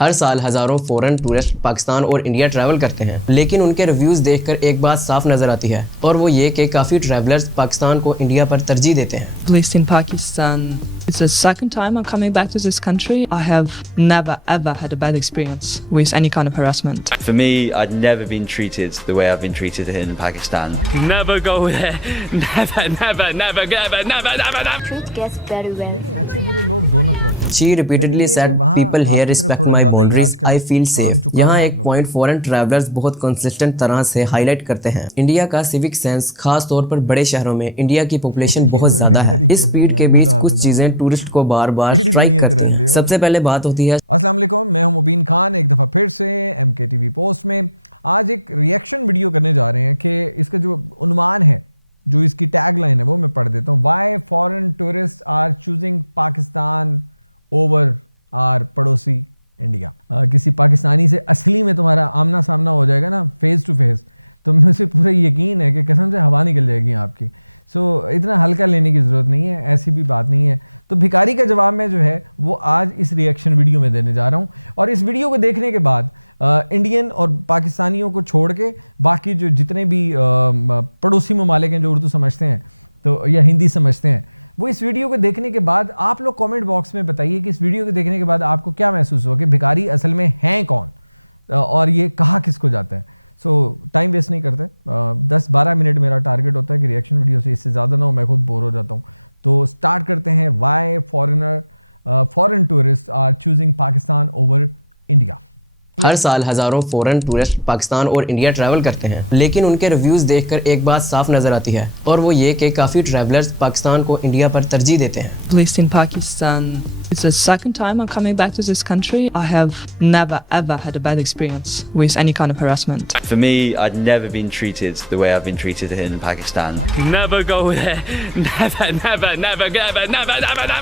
हर साल हज़ारों foreign tourist Pakistan और इंडिया ट्रैवल करते हैं, लेकिन उनके रिव्यूज़ देखकर एक बात साफ नज़र आती है और वो ये कि काफ़ी ट्रैवलर्स पाकिस्तान को इंडिया पर तरजीह देते हैं। Least in Pakistan, it's the second time I'm coming back to this country. I have never ever had a bad experience with any kind of harassment. For me, I'd never been treated the way I've been treated in Pakistan. Never go there. Never. Treat guests very well. लेकिन अच्छे बुरे लोग दोनों तरफ होते हैं। She repeatedly लेकिन ये said, कि वहाँ "People here आपकी तरफ respect थोड़ा my ज़्यादा ही boundaries. आजकल I feel काम safe." चुका यहाँ है एक आप पॉइंट लोगों फॉरेन ट्रैवलर्स बहुत कंसिस्टेंट तरह से हाईलाइट करते हैं। इंडिया का सिविक सेंस, खास तौर पर बड़े शहरों में इंडिया की पॉपुलेशन बहुत ज्यादा है। इस स्पीड के बीच कुछ चीजें टूरिस्ट को बार बार स्ट्राइक करती हैं। सबसे पहले बात होती है, अस्सलाम वालेकुम, मैं हूं मुबीन खान, एक दफ़ा फिर से MKTV पोस्ट में आज एक रिएक्शन वीडियो करने जा रहे हैं कि इसका जो उन्वान है, जो इसकी टैग लाइन है, वो मैं पढ़ देता हूँ। Why foreign tourist are choosing Pakistan over our पड़ोसी इंडिया। किसी पाकिस्तानी से असली में तुम्हारा आमना सामना हो जाएगा ना, फेस टू फेस, तो मुझे पूरा यकीन है कि कसम से हवा निकल जाएगी आपकी। सो इतना हल्का लेने की ज़रूरत नहीं है, ऐसी भी बात नहीं है। तो भिखारी का जवाब मैं जो है वो आज इस रिएक्शन वीडियो में देने जा रहा हूँ। और इस वीडियो को देखने के बाद इंडियन और पाकिस्तानियों को छोड़ के बाकी जो जितने भी पड़ोसी ममालिक हैं जो उर्दू समझते हैं तो या हिंदी समझते हैं, वो इस वीडियो को देखने के बाद आप लोग कमेंट बॉक्स में बताइए कि इस वीडियो को देखने के बाद आपको क्या महसूस हुआ कि भिखारी असल में हैं कौन और ये कहा किसको जाता है। सो टाइम वेस्ट नहीं करते, 10-12 मिनट मेरा टारगेट होता है कि रिएक्शन वीडियो से इससे ज़्यादा ना हो, मैं खुद बोर हो जाता हूँ। तो स्टार्ट करते हैं। Why foreign tourist are choosing Pakistan over India. हर साल हज़ारों फॉरेन टूरिस्ट पाकिस्तान और इंडिया ट्रैवल करते हैं, लेकिन उनके रिव्यूज़ देखकर एक बात साफ नज़र आती है और वो ये कि काफ़ी ट्रैवलर्स पाकिस्तान को इंडिया पर तरजीह देते हैं। Least in Pakistan, it's the second time I'm coming back to this country. I have never ever had a bad experience with any kind of harassment. For me, I'd never been treated the way I've been treated in Pakistan. Never go there. Never.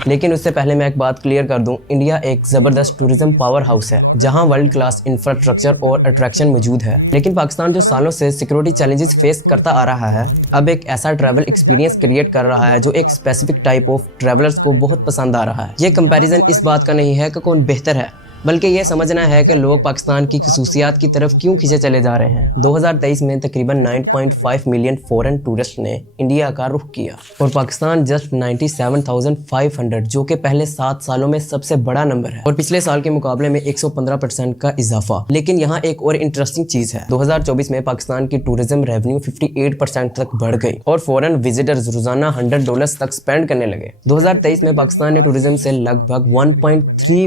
लेकिन उससे पहले मैं एक बात clear कर दूं, India एक जबरदस्त टूरिज्म पावर हाउस है जहां वर्ल्ड क्लास इंफ्रास्ट्रक्चर और अट्रैक्शन मौजूद है। लेकिन पाकिस्तान जो सालों से सिक्योरिटी चैलेंजेस फेस करता आ रहा है, अब एक ऐसा ट्रैवल एक्सपीरियंस क्रिएट कर रहा है जो एक स्पेसिफिक टाइप ऑफ ट्रैवलर्स को बहुत पसंद आ रहा है। ये कंपैरिजन इस बात का नहीं है कि कौन बेहतर है, बल्कि ये समझना है कि लोग पाकिस्तान की खसूसियात की तरफ क्यों खींचे चले जा रहे हैं। 2023 में तकरीबन 9.5 मिलियन फॉरेन टूरिस्ट ने इंडिया का रुख किया और पाकिस्तान जस्ट 97,500, जो कि पहले 7 सालों में सबसे बड़ा नंबर है और पिछले साल के मुकाबले में 115% का इजाफा। लेकिन यहाँ एक और इंटरेस्टिंग चीज है, 2024 में पाकिस्तान की टूरिज्म रेवेन्यू 58% तक बढ़ गई और फॉरेन विजिटर्स रोजाना $100 तक स्पेंड करने लगे। 2023 में पाकिस्तान ने टूरिज्म से लगभग 1.3